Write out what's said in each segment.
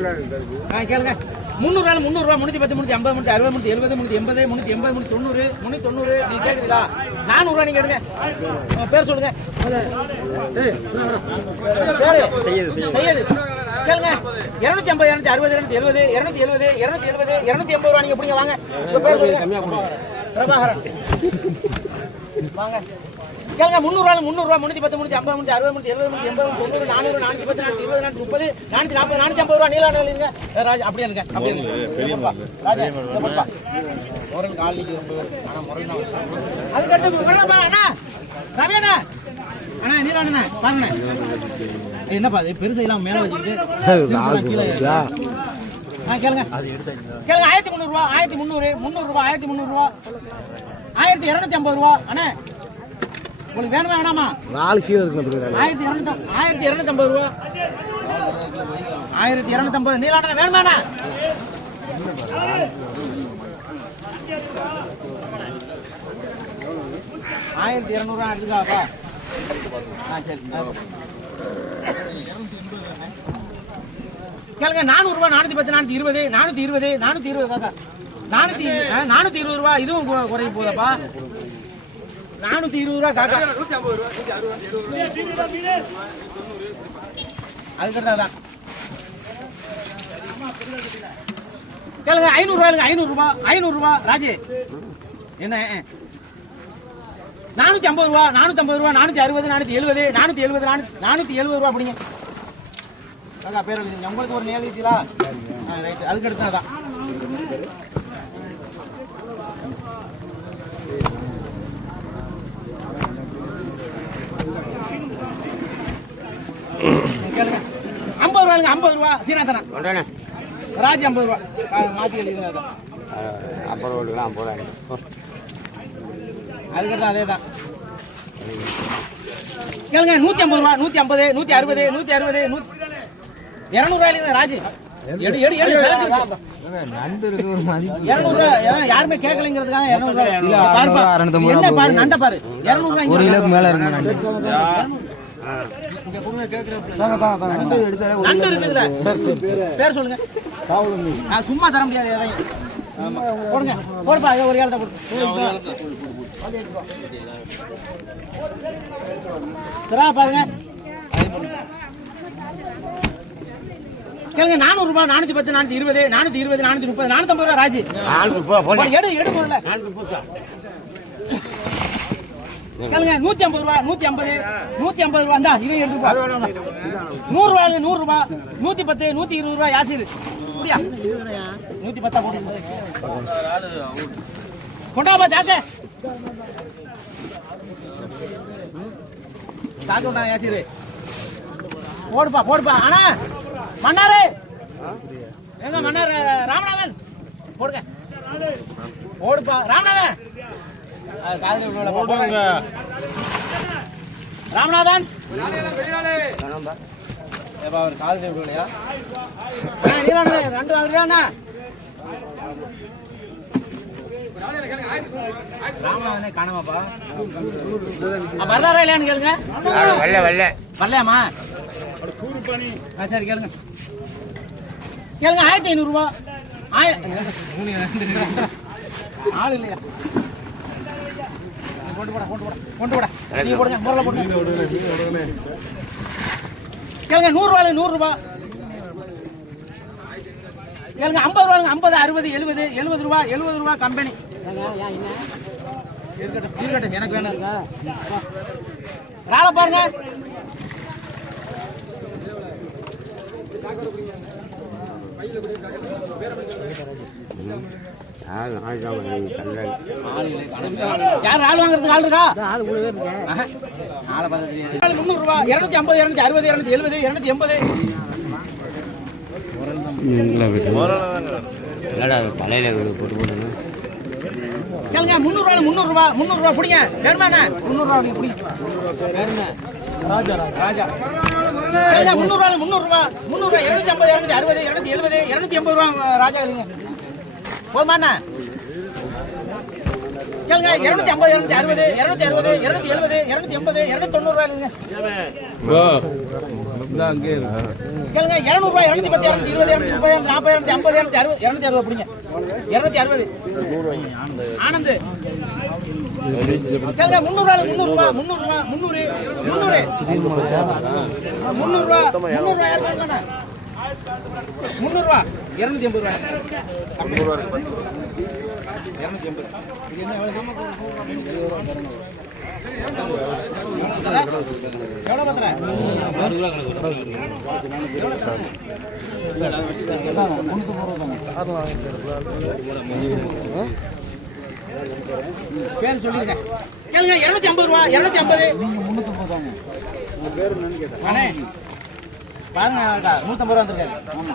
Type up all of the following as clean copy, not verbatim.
கேளுங்க 300 300 310 350 360 370 380 380 390 நீங்க கேக்குறீங்களா 400 நீங்க எடுங்க பேர் சொல்லுங்க பேரு செய்யது கேளுங்க 250 260 270 270 280 நீங்க எப்படிங்க வாங்க பேர் சொல்லுங்க பிரபாகரன் வாங்க கேளுங்க 300 310 350 360 370 380 380 400 410 420 430 440 நீலா இல்லங்க ராஜா அப்படியே இருங்க அப்படியே ராஜா போப்பா முரல் காலிக்கு ரொம்ப ஆனா முரல் அதுக்கு அடுத்து அண்ணா ரவி அண்ணா நீலா அண்ணா பாருங்க என்னப்பா இது பெருசு எல்லாம் மேல வச்சிட்டு கேளுங்க கேளுங்க 1300 ரூபாய் 1300 300 ரூபாய் 1300 ரூபாய் 1250 ரூபாய் அண்ணா உங்களுக்கு வேணுமா வேணாமா 4 கீழ இருக்கு 1250 ரூபா 1250 நீலாண்டன வேணுமாண்ணா $1200 அடிச்சுக்காப்பா சரி கேளுங்க 400 ரூபாய் 410 420 420 காக்கா 420 ரூபா இதுவும் குறைய போதப்பா 420 ரூபா காக்கா 150 அதுக்கதான் கேளுங்க 500 ரூபா ராஜு என்ன 450 ரூபா 460 470 ரூபா அப்படிங்க காக்கா பேர் எழுதிங்க உங்களுக்கு ஒரு நேர் எழுதிங்களா ரைட் அதுக்கு அடுத்ததான் கேளுங்க 50 ரூபா சீனாத்தனா ராஜ் 50 ரூபா மாத்தி எழுதிங்க 50 ரூபா அதுக்கு அதே தான் கேளுங்க 150 ரூபா 150 160 200 ராஜு யாருமே கேட்கலங்கிறதுக்காக 200 என்ன பாரு நண்ட பாரு 200 ஒரு கிலோக்கு மேல இருக்கு நண்டு இருக்குதுல பேர் சொல்லுங்க நான் சும்மா தர முடியாது போடுங்க போடுப்பா ஒரு ஏழை போடு சரா பாருங்க கேளுங்க 400 ரூபாய் 410 420 430 450 ரூபாய் ராஜி எடு போடல கேளுங்க 150 ரூபாய் 150 ரூபாய் இந்தா இதை எடுத்துப்பா 100 ரூபாய் 110 120 ரூபாய் யாசிர் புரியா 110 போடு கொண்டாப்பா சாக்க சாக்கா யாசிர் போடுப்பா அண்ணா மன்னாரே எங்க மன்னார் ராமநாதன் போடுங்க போடுப்பா ராமநாதன் போடுங்க ராமநாதன் அவர் காதல் இல்லையா ரெண்டு வாங்குறியா ராமநாதனே காணமாப்பா வர்றாரா இல்லையான்னு கேளுங்க வரலையாமா சரி கேளுங்க 1500 ரூபா ஆள் இல்லையா கொண்டு போட நீ போடுங்க முரல போடுங்க கேளுங்க 100 ரூபா கேளுங்க 50 60 70 ரூபா கம்பெனி இருக்கட்டும் எனக்கு வேணும் ராளை பாருங்க யார் ஆள் வாங்குறதுக்கு ஆள் இருக்கா 300 ரூபா 250 260 270 280 பழையில போட்டு கேளுங்க 300 ரூபா பிடிங்க வேணுமா 300 ரூபா நீங்க பிடிங்க ராஜா கேளுங்க 300 ரூபா 250 260 270 280 ரூபா ராஜா இல்லைங்க போதுமா கேளுங்க 250 260 260 270 280 290 ரூபாய் இல்லைங்க கேளுங்க 200 ரூபாய் 210 220 230 240 250 260 பிடிங்க 260 ஆனந்த் கேளுங்க 300 ரூபாய் 300 ரூபாய் 300 ரூபாய் 300 ரூபாய் 300 ரூபாய் யார் வேணும்னா 300 ரூபாய் 280 ரூபாய் 280 இது என்ன எவ்வளவு பத்தற 6 கிலோ பேர் சொல்லிருங்க கேளுங்க 250 ரூபாய் 250 நீங்க 350 தாங்க உங்க பேர் என்னன்னு கேட்டா பாருங்க 150 ரூபாய் வந்திருக்காரு ஆமா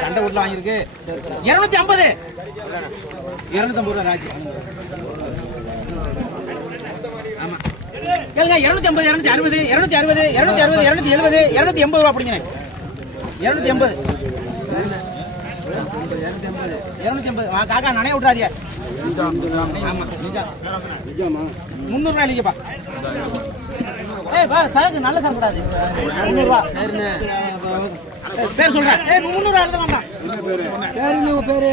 சண்டை வீட்டுல வாங்கியிருக்கு 250 ரூபாய் ராஜி ஆமா கேளுங்க 250 260 260 260 270 280 ரூபாய் பிடிங்க 280 காக்கா நனைய விட்டுறாதியா ஆமா நிஜாமா 300 ரூபாய் இல்லைங்கப்பா பா சரக்கு நல்ல சரக்கு கூடாது 300 ரூபாய் பேர் சொல்றேன் 300 ரூபாய் எழுதலாம்டா பேருங்க உங்க பேரு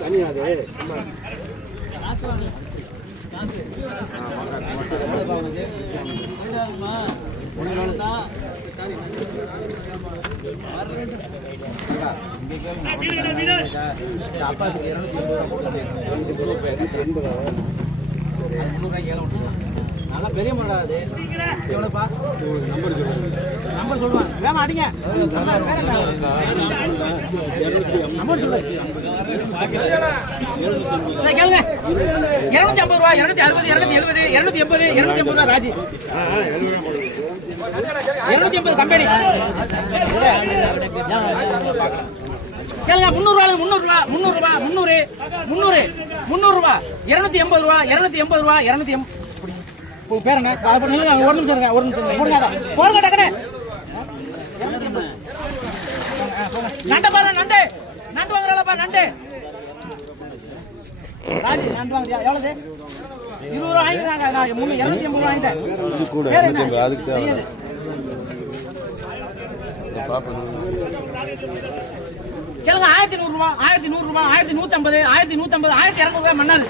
தனியாது அப்பாவுக்கு 280 ரூபாய் நல்லா பெரிய முறை அது எவ்வளோப்பா நம்பர் சொல்லுவாங்க வேமா அடிங்க நம்பர் சொல்லு கேளுங்க 250 ரூபாய் 260 270 280 280 ரூபாய் ராஜி 280 கம்பெனி கேளுங்க 300 ரூபாய் 300 ரூபாய் 300 ரூபாய் 300 300 300 ரூபாய் 280 ரூபாய் 280 ரூபாய் 280 பேர் என்ன ஒரு நிமிஷம் இருங்க ஒரு நிமிஷம் போடுங்க போடுங்க டக்குனு நண்டை பாரு நண்டு நண்டு வாங்குறாளப்பா நண்டு ராஜி நண்டு வாங்குறியா எவ்வளவு 20 ரூபாய் வாங்கிக்கிறாங்க நான் 280 ரூபாய் வாங்கிட்டேன் பேர் என்ன செய்யுது கேளுங்க 1100 ரூபாய் 1100 ரூபாய் 1150 1150 1200 ரூபாய் மன்னார்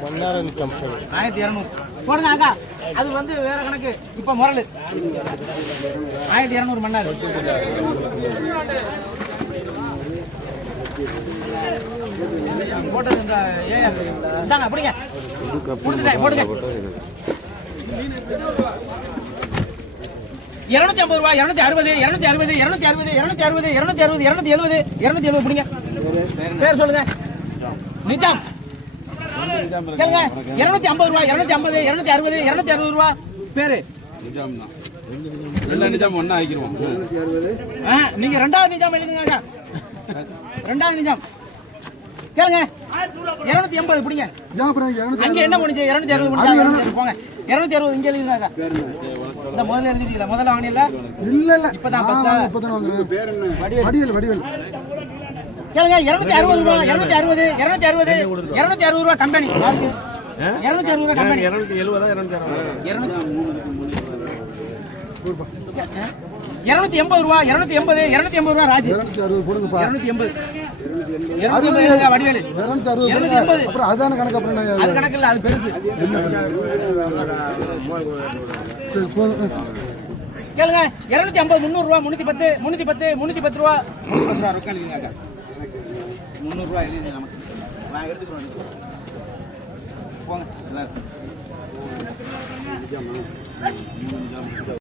1200 போடுங்க அக்கா அது வந்து வேற கணக்கு இப்ப முரல் 1200 மன்னார் போட்டது இந்த ஏஆர் இந்தாங்க அப்படிங்க போடுங்க 250 ரூபாய் 260 260 260 260 260 270 270 பிடிங்க பேர் சொல்லுங்க நிஜாம் கேளுங்க 250 ரூபாய் 250 260 260 ரூபாய் பேரு நிஜாம் தான் எல்லா நிஜாம் ஒண்ணா ஆக்கிடுவோம் 260 நீங்க ரெண்டாவது நிஜாம் எழுதுங்க ரெண்டாவது நிஜாம் கேளுங்க 280 பிடிங்க அங்க என்ன பண்ணுச்சு 260 போங்க 260 இங்க எழுதுங்க இந்த முதல்ல எழுதிட்டீங்களா முதல்ல வாங்கினீங்களா இல்ல இப்பதான் வடிவேல் கேளுங்க 260 ரூபாய் 260 260 260 ரூபாய் கம்பெனி 260 ரூபாய் கம்பெனி 280 ரூபாய் 280 280 ரூபாய் ராஜி 280 வடிவேலு 280 அப்புறம் அதான கணக்கு அப்புறம் அது கணக்கு இல்ல அது பெருசு கேளுங்க 250 300 ரூபாய் 310 310 310 ரூபாய் 310 ரூபாய் ரொக்க எழுதிங்க 300 ரூபாய் எழுதி நமக்கு நான் எடுத்துக்கிறேன் போங்க எல்லாரும்